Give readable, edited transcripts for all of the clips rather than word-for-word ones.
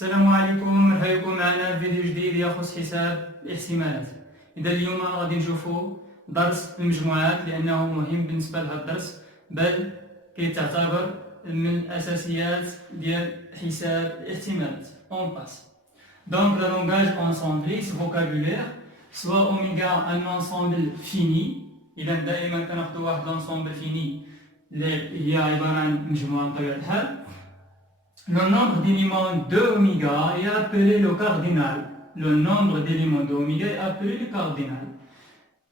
السلام عليكم، مرحبا بكم معنا في فيديو جديد يخص حساب الاحتمالات. إذا اليوم غادي نشوفوا درس المجموعات لأنه مهم بالنسبة لهذا الدرس، بل كيتعتبر من الأساسيات ديال حساب الاحتمالات. On passe. Donc le langage ensemblé, ce vocabulaire, soit oméga un ensemble fini، إذا دائما كناخذوا واحد l'ensemble fini اللي هي عبارة عن مجموعة بطبيعة الحال. Le nombre d'éléments de oméga est appelé le cardinal. Le nombre d'éléments de oméga est appelé le cardinal.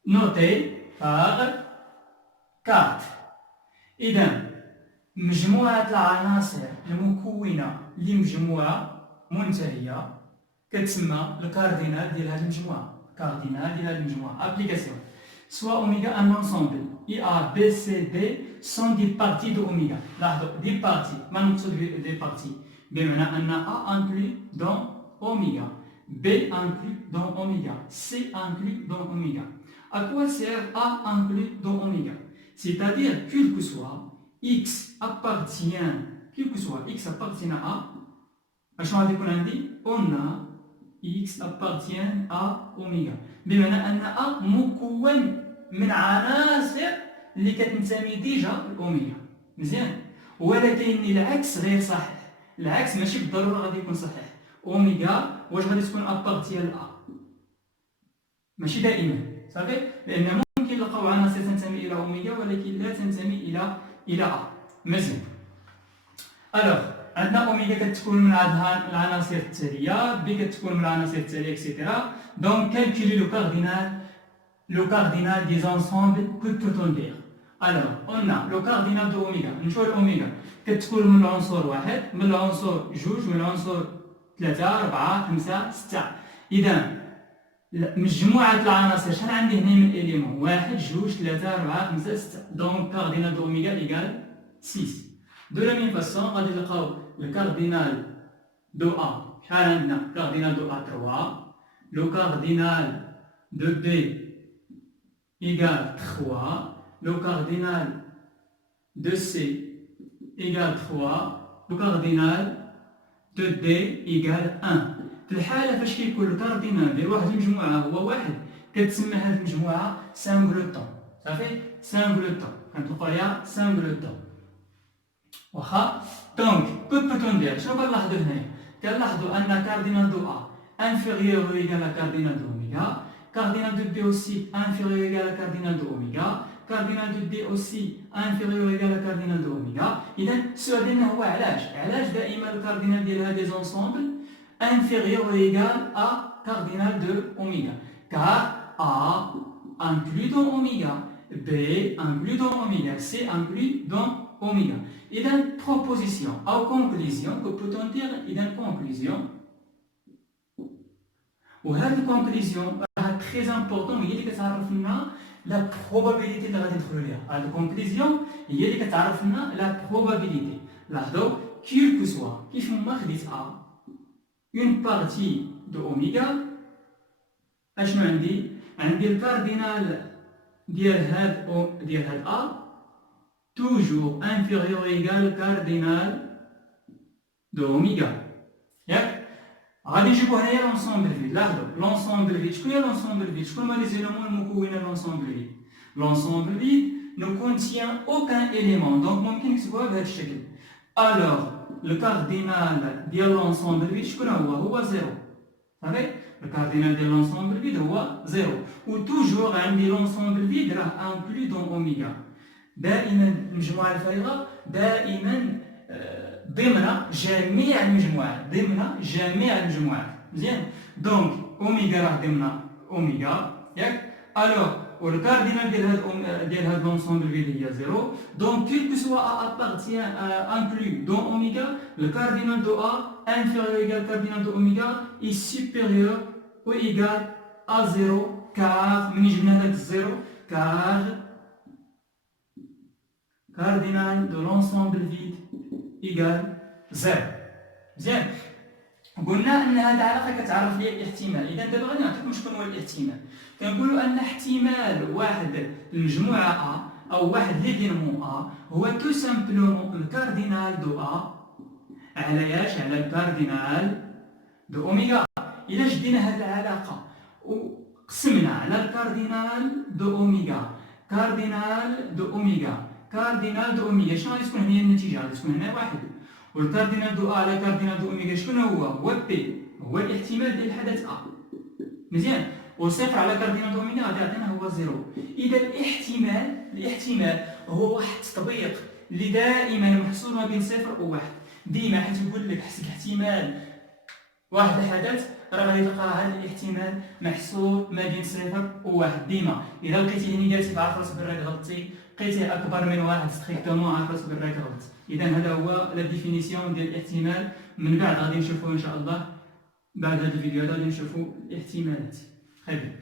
Noté par 4. إذا مجموعة العناصر المكونة لمجموعة منتهية كتسمى الكاردينال ديال هذه المجموعة. كاردينال ديال هذه المجموعة. Application. Soit oméga un ensemble I A B C D sont des parties de oméga. لاحظوا des parties. ما نقصد des parties بمعنى أن A inclut dans oméga, B inclut dans oméga, C inclut dans oméga. À quoi sert A inclus dans oméga? C'est-à-dire quel que soit X appartient à A. شنو غادي يكون عندي؟ on a X appartient à oméga. بمعنى أن A مكون من عناصر اللي كتنتمي ديجا لأوميغا. مزيان؟ ولكن العكس غير صحيح. العكس ماشي بالضرورة غادي يكون صحيح. أوميغا واش غادي تكون أبارتي ل A؟ ماشي دائما، صافي؟ لأن ممكن نلقاو عناصر تنتمي إلى أوميغا ولكن لا تنتمي إلى A. مزيان. ألوغ عندنا أوميغا كتكون من هاد العناصر التالية، بي كتكون من العناصر التالية إكسيتيرا. دونك كالكولي le cardinal des ensembles, que peut-on dire? Alors, on a le cardinal de oméga. نشوف الأوميغا كتكون من العنصر واحد، من العنصر جوج، من العنصر 3 4 5 6. إذا مجموعة العناصر شحال عندي هنا من إليمون؟ 1 2 3 4 5 6. دونك cardinal de oméga égale 6. De la même façon غادي نلقاو le cardinal de A. شحال عندنا؟ cardinal de A 3. Le cardinal de B égale 3, le cardinal de C égale 3, le cardinal de D égale 1. في الحالة فاش كيكون الكاردينال ديال واحد المجموعة هو واحد كتسمى هذه المجموعة سانغلوتون. صافي؟ سانغلوتون. كنطلقوا عليها سانغلوتون. واخا؟ دونك كو بوتون دير شنو كنلاحظوا هنايا؟ كنلاحظوا أن كاردينال دو A inférieur ou égal à cardinal de oméga. Cardinal de B aussi inférieur ou égal à cardinal de oméga. Cardinal de D aussi inférieur ou égal à cardinal de oméga. إذا السؤال ديالنا هو علاش دائما الكاردينال ديال هاد لي زونسومبل inférieur ou égal à cardinal de oméga. Car A inclut dans oméga, B inclut dans oméga, C inclut dans oméga. إذا proposition أو conclusion que peut-on dire؟ إذا conclusion. وهذه الكونكليزيون راه تري امبورطون، هي اللي كتعرف لنا لا بروبابيليتي اللي غادي ندخلو ليها. هذه الكونكليزيون هي اللي كتعرف لنا لا بروبابيليتي. لاحظوا كيل كو سوا كيف ما خديت A اون بارتي دو اوميغا اشنو عندي؟ عندي الكاردينال ديال هاد A توجور انفيريور ايغال كاردينال دو اوميغا. ياك؟ غادي نجيبو هنايا لونسومبل فيد. لاحظوا لونسومبل فيد. شكون هي لونسومبل فيد؟ شكون هما لي زيليمون المكونين لونسومبل فيد؟ لونسومبل فيد نو كونتيان اوكان إليمون، دونك ممكن نكتبوها بهذا الشكل. الوغ لو كاردينال ديال لونسومبل فيد شكون هو؟ زيرو. صافي؟ الكاردينال ديال لونسومبل فيد هو زيرو. و توجور عندي لونسومبل فيد راه انكلو دون اوميغا. دائما المجموعة الفارغة دائما ضمن جميع المجموعات، مزيان؟ دونك اوميغا راه ضمن اوميغا، ياك؟ الوغ والكاردينال ديال هاد لونسومبل فيد هي زيرو. دونك كيل كو سوا A appartient inclus dans oméga, le cardinal de A inférieur ou égal cardinal de oméga est supérieur ou égal à 0 car منين جبنا هذاك الزيرو؟ car cardinal de l'ensemble vide égale 0. مزيان؟ قلنا ان هذه العلاقه كتعرف لي الاحتمال. اذا دابا غادي نعطيكم شكون هو الاحتمال. كنقولوا ان احتمال واحد المجموعه A او واحد ليليمون A هو تو سامبلومون الكاردينال دو A على ياش؟ على الكاردينال دو أوميغا. إلا جدينا هذه العلاقة وقسمنا على الكاردينال دو أوميغا، كاردينال دو أوميغا، كاردينال دو أوميغا، شنو غادي تكون هي النتيجة؟ غادي تكون هنا واحد. والكاردينال دو أ على كاردينال دو أوميغا شكون هو؟ هو بي، هو الاحتمال ديال الحدث أ. مزيان. وصفر على كاردينال دو أوميغا غادي يعطينا هو زيرو. إذا الاحتمال هو واحد التطبيق اللي دائما محصور ما بين صفر وواحد. ديما حيت يقول لك حسب احتمال واحد الحدث راه غادي تلقى هذا الاحتمال محصور ما بين صفر وواحد ديما. اذا لقيتيه نيجاتيف عارف راسك راك غلطتي، لقيتيه اكبر من واحد ستريكتومون عارف راسك راك غلط. اذا هذا هو لا ديفينيسيون ديال الاحتمال. من بعد غادي نشوفوا ان شاء الله بعد هذا الفيديو هذا غادي نشوفوا الاحتمالات. خير.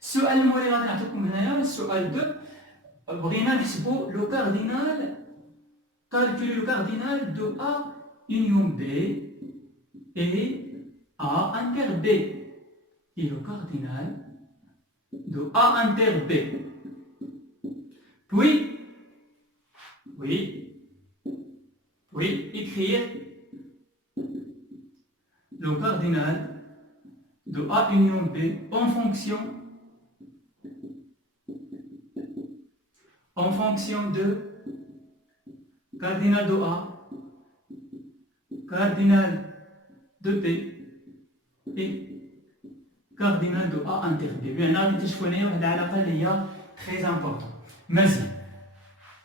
السؤال المهم اللي غادي نعطيكم هنايا السؤال 2. بغينا نحسبوا لو كاردينال، calculer le cardinal de A union B et A inter B. Et le cardinal de A inter B. Puis écrire le cardinal de A union B en fonction de cardinal de A, cardinal de B et cardinal de A inter B. بمعنى غادي تشوفوا هنايا واحد العلاقة اللي هي très important. مزيان.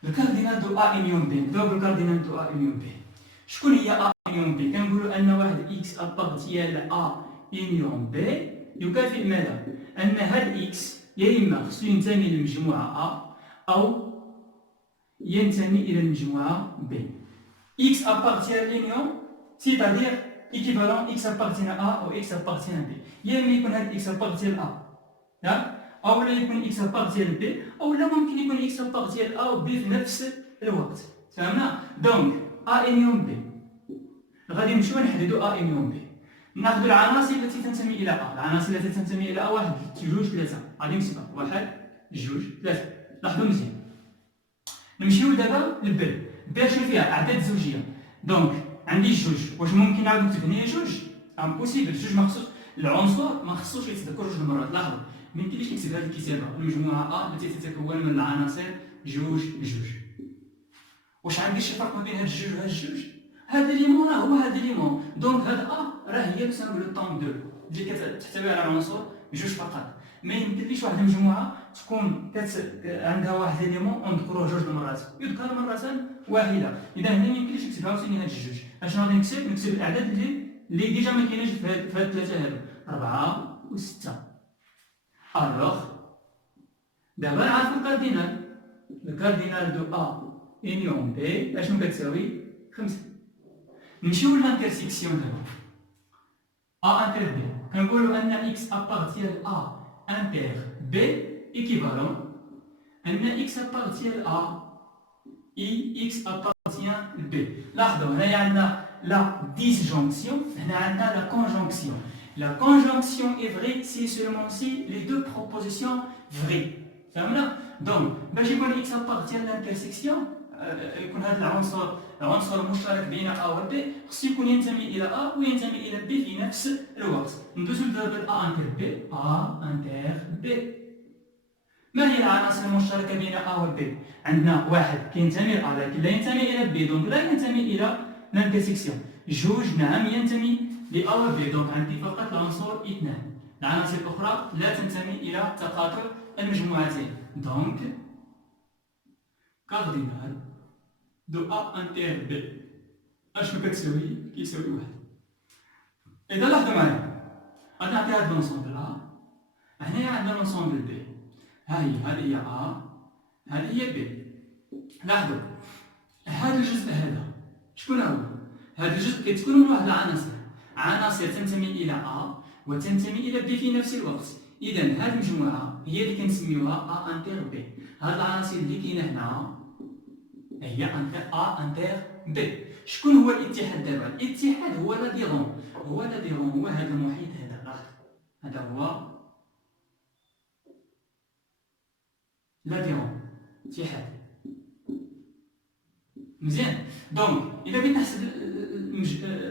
الكاردينال دو A union B، نبداو بالكاردينال دو A union B. شكون هي A union B؟ كنقولوا أن واحد X أبارتيال A union B يكافئ ماذا؟ أن هاد X يا إما خصو ينتمي للمجموعة A أو ينتمي إلى المجموعة B. X appartient à l'union, c'est-à-dire équivalent X appartient à A ou X appartient à B. يا إما يكون هاد X appartient à A، أو لا يكون X appartient à B، أو لا ممكن يكون X appartient à A و B في نفس الوقت. فهمنا؟ دونك A union B. غادي نمشيو نحددو A union B. ناخذ العناصر التي تنتمي إلى A. العناصر التي تنتمي إلى A واحد، جوج، ثلاثة. غادي نكتبها واحد، جوج، ثلاثة. لاحظوا مزيان. نمشيو دابا للبي. بي شنو فيها؟ اعداد زوجيه. دونك عندي جوج، واش ممكن نعاود نكتب هنايا جوج؟ امبوسيبل. جوج ما خصوش العنصر ما خصوش يتذكر جوج المرات. لاحظوا ما يمكنليش نكتب هذه الكتابه المجموعه ا التي تتكون من العناصر جوج جوج. واش عندي شي فرق ما بين هاد الجوج وهاد الجوج؟ هذا ليمون راه هو هذا ليمون. دونك هاد ا راه هي كتسمى لو طون 2 اللي كتحتوي على العنصر جوج فقط. ما يمكنليش واحد المجموعه تكون عندها واحد ليمون ونذكروه جوج المرات، يذكر مرة واحدة. إذا هنا ما يمكنليش نكتبها عاوتاني هاد الجوج. اشنو غادي نكتب؟ نكتب الأعداد اللي ديجا ما كايناش في هاد الثلاثة هادو، 4 و 6. ألوغ دابا نعرفو الكاردينال. الكاردينال دو أ إونيون بي اشنو كتساوي؟ 5. نمشيو للانترسيكسيون دابا. أ انتر بي كنقولو أن إكس أبارتيال أ انتر B équivalent أن X appartient à I, X appartient à B. لاحظوا هنايا عندنا la disjonction، هنا عندنا la conjonction. La conjonction est vraie si seulement si les deux propositions vraies. فهمنا؟ دونك باش يكون X appartient à l'intersection يكون هذا العنصر المشترك بين A و B خصو يكون ينتمي إلى A وينتمي إلى B في نفس الوقت. ندوزو لدابا A انتر B. A انتر B. ما هي العناصر المشتركة بين A و B؟ عندنا واحد كينتمي ل A لكن لا ينتمي إلى B، دونك لا ينتمي إلى الانترسيكسيون. جوج نعم ينتمي ل A و B، دونك عندي فقط العنصر 2. العناصر الأخرى لا تنتمي إلى تقاطع المجموعتين. دونك كاردينال دو أ انتر B اشنو كتساوي؟ كيساوي 1. إذا لاحظوا معايا غادي نعطي هاد لونسومبل A، هنايا عندنا لونسومبل B. هذه هي A، هذه هي B. لاحظوا هذا الجزء هذا شكون هو؟ هذا الجزء كتكون من واحد العناصر، عناصر تنتمي إلى A وتنتمي إلى B في نفس الوقت. إذا هذه المجموعة هي اللي كنسميوها A انتر B. هاد العناصر اللي كاينة هنا هي A انتر B. شكون هو الاتحاد دابا؟ الاتحاد هو لاديرون، هو هذا المحيط هذا. لاحظ هذا هو لاديرون، اتحاد. مزيان. دونك إذا بغيت نحسب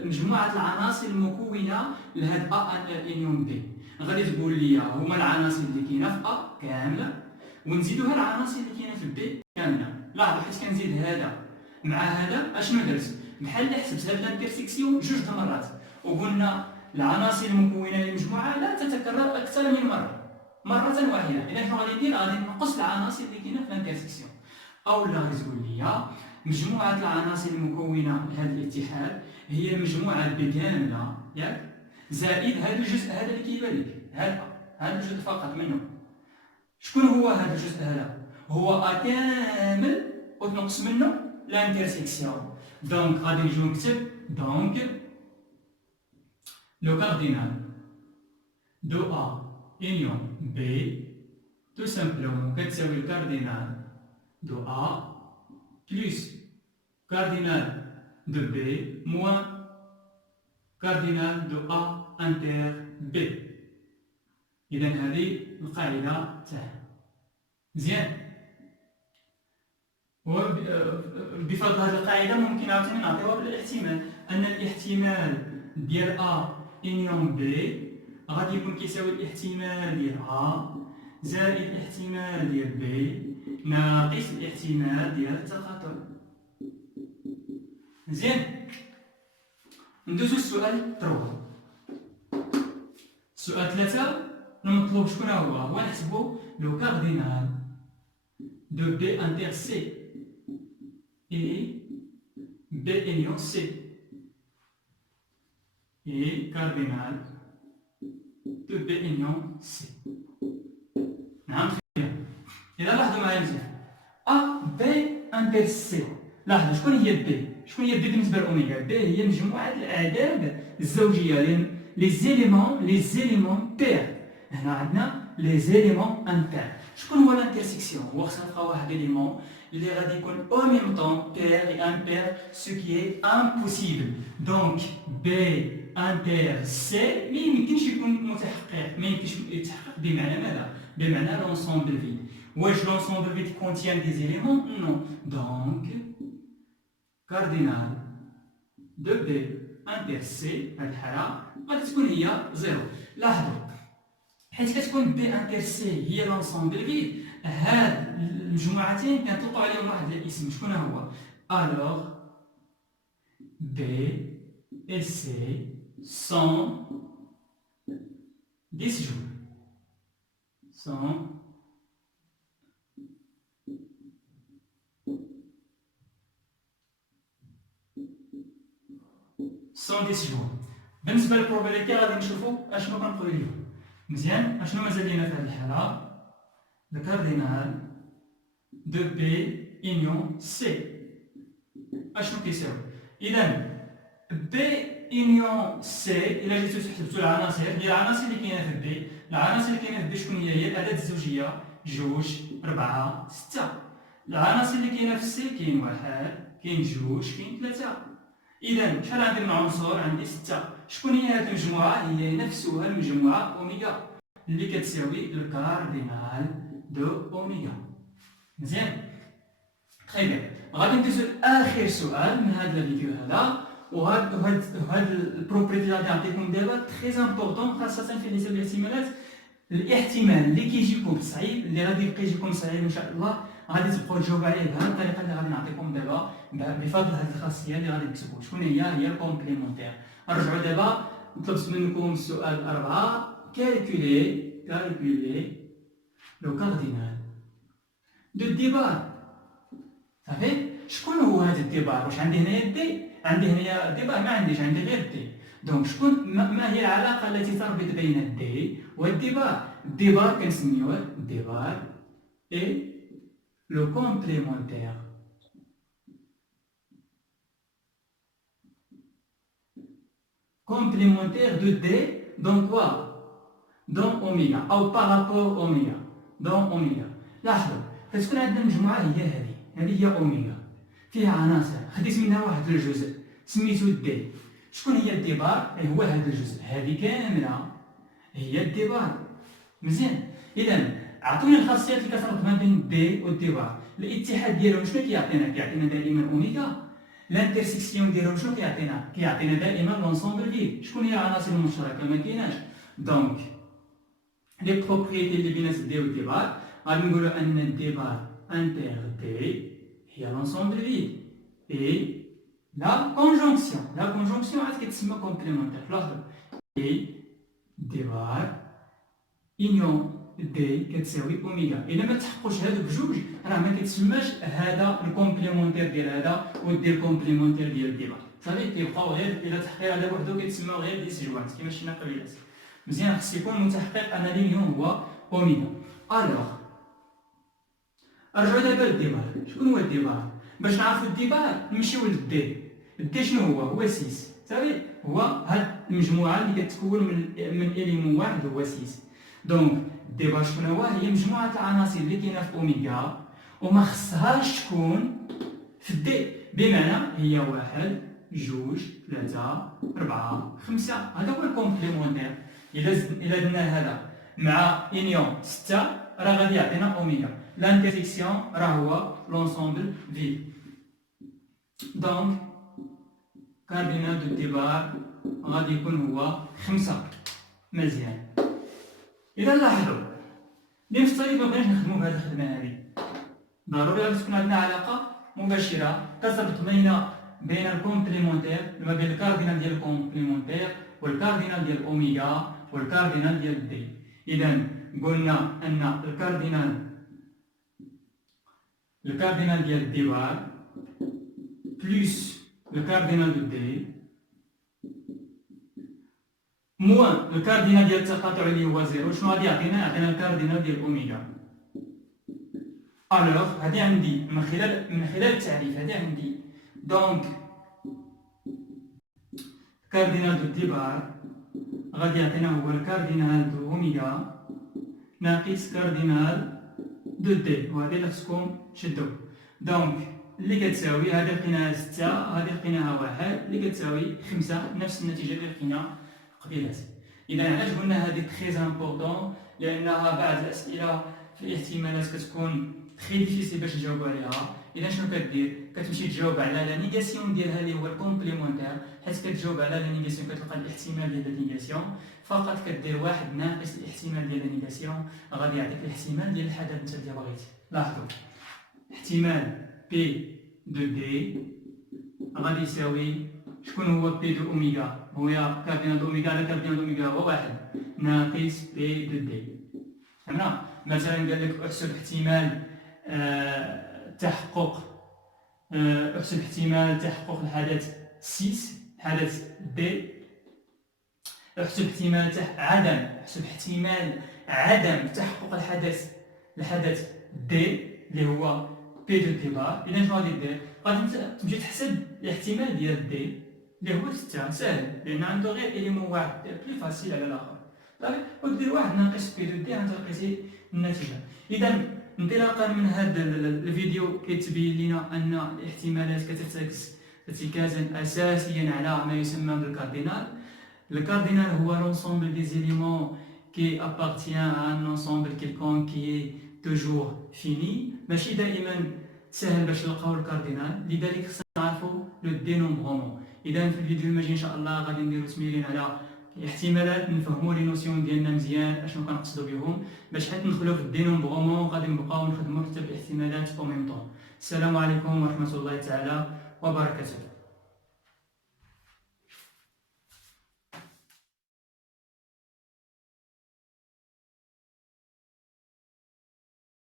مجموعه العناصر المكونه لهاد ا ان ال انيون بي. غادي تقول لي هما العناصر اللي كاينه في ا كامله ونزيدوها العناصر اللي كاينه في بي كامله. لاحظوا حيت كنزيد هذا مع هذا اشنو درت؟ بحال حسبت هاد الانترسيكسيون جوج د المرات وقلنا العناصر المكونه للمجموعه لا تتكرر اكثر من مره واحده. اذا شنو غادي ندير؟ غادي نقص العناصر اللي كاينه في الانترسيكسيون. اولا غادي تقول لي مجموعه العناصر المكونه لهذا الاتحاد هي المجموعه بي كامله ياك زائد هذا الجزء هذا اللي كيبان لك هذا الجزء فقط منه. شكون هو هذا الجزء هذا؟ هو ا كامل وتنقص منه l'intérsection. Donc, غادي نجيو نكتب donc le cardinal de A union B tout simplement كتساوي le cardinal de A plus cardinal de B moins cardinal de A inter B. إذا هذه القاعدة تاعها. مزيان. وبفضل هذه القاعدة ممكن عاوتاني نعطيوها بالاحتمال أن الاحتمال ديال A union B غادي يكون كيساوي الاحتمال ديال A زائد الاحتمال ديال B ناقص الاحتمال ديال التقاطع. مزيان. ندوزو للسؤال 3. السؤال 3 المطلوب شكون هو نحسبو لو كاردينال دو B inter C et B union C et cardinal de B union C. نعم خير. إذا لاحظوا معايا مزيان A B inter C. لاحظوا شكون هي B؟ شكون هي B بالنسبة لأوميغا؟ B هي مجموعة الأعداد الزوجية لي زيليمون بير. هنا عندنا لي زيليمون امبير. شكون هو الانترسيكسيون؟ هو خصنا نلقاو واحد ليليمون اللي غادي يكون او ميم طون بير اي امبير سو كي اي امبوسيبل. دونك بي امبير سي ما يمكنش يكون متحقق، ما يمكنش يتحقق بمعنى ماذا؟ بمعنى لونسومبل فيد. واش لونسومبل فيد كونتيان دي زيليمون؟ نو. دونك كاردينال دو بي امبير سي هاد الحالة غادي تكون هي زيرو. لاحظوا حيت كتكون بي انتر سي هي لونسومبل فيد هاد المجموعتين كنطلقوا عليهم واحد الاسم. شكون هو؟ الوغ بي et C sont disjoints. Sont disjoints. بالنسبة للبروبابيليتي غادي نشوفو اشنو كنقولو اليوم. مزيان. اشنو مازال لينا في هذه الحالة؟ le cardinal de B union C اشنو كيساوي؟ إذا B union C إلا جيتو حسبتو العناصر هي العناصر اللي كاينة في B. العناصر اللي كاينة في B شكون هي؟ هي الأعداد الزوجية 2 4 6. العناصر اللي كاينة في C كاين 1 كاين 2 كاين 3. إذا شحال عندي من عنصر؟ عندي 6. شكون هي هذه المجموعة؟ هي نفسها المجموعة أوميغا اللي كتساوي الكاردينال دو أوميغا. مزيان. تخي بيان. غادي ندوزو لآخر سؤال من هذا الفيديو هذا. وهاد البروبريتي اللي غادي نعطيكم دابا تري امبورطون خاصة في حساب الاحتمالات. الاحتمال اللي كيجيكم صعيب اللي غادي يبقى يجيكم صعيب إن شاء الله غادي تبقاو تجاوبوا عليه بهذه الطريقة اللي غادي نعطيكم دابا بفضل هذه الخاصية اللي غادي تكتبوا. شكون هي الكومبليمونتير. نرجعوا دابا. طلبت منكم السؤال 4 كالكولي لو كاردينال دو ديبار. صافي. شكون هو هذا الديبار؟ واش عندي هنايا دي؟ عندي هنايا ديبار؟ ما عنديش، عندي غير دي. دونك شكون ما هي العلاقة التي تربط بين الدي والديبار؟ الديبار كنسميوه الديبار اي لو كومبليمونتير. Complémentaire de D dans quoi? Dans oméga ou par rapport oméga. Dans oméga. لاحظوا كتكون عندنا مجموعة هي هذه هي اوميغا فيها عناصر خديت منها واحد الجزء سميتو دي. شكون هي الديبار؟ هو هذا الجزء. هذه كاملة هي الديبار. مزيان. إذا عطوني الخاصيات اللي كتربط ما بين دي والديبار. الاتحاد ديالهم شنو كيعطينا؟ كيعطينا دائما اوميغا. الانترسيكسيون ديالهم شنو كيعطينا دائما لونسومبل فيد. شكون هي العناصر المشتركه؟ ما كايناش. دونك لي بروبريتي اللي بين دي و ديبار غادي نقولوا ان الديبار انتر دي هي لونسومبل فيد اي لا كونجونكسيون عاد كتسمى كومبليمونتير في الاخر اي ديبار انيون دي كتساوي اوميغا. الا ما تحققوش هادوك بجوج راه ما كيتسماش هذا الكومبليمونتير ديال هذا ودير كومبليمونتير ديال ديبار، صافي كيبقاو غير الا تحقيق هذا بوحدو كيتسماو غير ديسجوانت كيما شفنا قبيلات. مزيان خص يكون متحقق ان لينيون هو اوميغا. الوغ رجعوا دابا للديبار. شكون هو الديبار؟ باش نعرفوا الديبار نمشيو للدي. الدي شنو هو 6 صافي، هو هاد المجموعه اللي كتكون من اليمون واحد هو 6. دونك الديبار شكون هو؟ هي مجموعه العناصر اللي كاينه في اوميغا وما خصهاش تكون في الدي، بمعنى هي 1 2 3 4 5. هذا هو الكومبليمونتير. الا درنا هذا مع انيون 6 راه غادي يعطينا اوميغا. لانترسيكسيون راه هو لونسومبل فيد. دونك كاردينال دو ديبار غادي يكون هو 5. مزيان. اذا لاحظوا اللي في الطريق ما بغيناش نخدموا بهذه الخدمه هذه، ضروري غادي تكون عندنا علاقه مباشره كتربط بين الكومبليمونتير، ما بين الكاردينال ديال الكومبليمونتير والكاردينال ديال اوميغا والكاردينال ديال دي. اذا قلنا ان الكاردينال ديال الديبار بلس الكاردينال دو دي موان الكاردينال ديال التقاطع اللي هو 0 شنو غادي يعطينا؟ يعطينا الكاردينال ديال اوميغا. الوغ هادي عندي من خلال التعريف هادي عندي. دونك الكاردينال دو ديبار غادي يعطينا هو الكاردينال دو اوميغا ناقص كاردينال دو دي، وهادي اللي خصكم تشدو. دونك اللي كتساوي هادي لقيناها 6 هادي لقيناها 1 اللي كتساوي 5، نفس النتيجه اللي لقينا قبيلات. اذا علاش قلنا هادي تري امبورطون؟ لانها بعض الاسئله في الاحتمالات كتكون تري ديفيسيل باش نجاوبوا عليها. اذا شنو كدير؟ كتمشي تجاوب على لا نيغاسيون ديالها اللي هو الكومبليمونتير، حيت كتجاوب على لا نيغاسيون كتلقى الاحتمال ديال لا نيغاسيون فقط كدير 1 ناقص الاحتمال ديال لا نيغاسيون غادي يعطيك الاحتمال ديال الحدث انت اللي بغيتي. لاحظوا احتمال بي دو دي غادي يساوي شكون هو بي دو اوميغا؟ هو كاردينال دو اوميغا على كاردينال دو اوميغا هو 1 ناقص بي دو دي. فهمنا؟ مثلا قال لك احسب احتمال احسب احتمال تحقق الحدث 6 حدث دي، احسب احتمال عدم تحقق الحدث دي اللي هو بي دو ديبار. اذا شنو غادي دير؟ غادي تمشي تحسب الاحتمال ديال دي اللي هو 6 ساهل لان عنده غير اليمون واحد بلي فاسيل على الاخر صافي، ودير 1 ناقص بي دو دي انت لقيتي النتيجه. اذا انطلاقا من هذا الفيديو كيتبين لنا ان الاحتمالات كترتكز اساسيا على ما يسمى بالكاردينال. الكاردينال هو l'ensemble des éléments qui appartient à un ensemble quelconque qui est toujours fini. ماشي دائما سهل باش نلقاو الكاردينال، لذلك خصنا نعرفوا لو دينومبرومون. اذا في الفيديو الماجي ان شاء الله غادي نديرو تمرين على الاحتمالات، نفهموا لي نوسيون ديالنا مزيان اشنو كنقصدوا بهم، باش حتى ندخلوا في الدينومبرومون غادي نبقاو نخدموا حتى بالاحتمالات او ميم طون. السلام عليكم ورحمه الله تعالى وبركاته.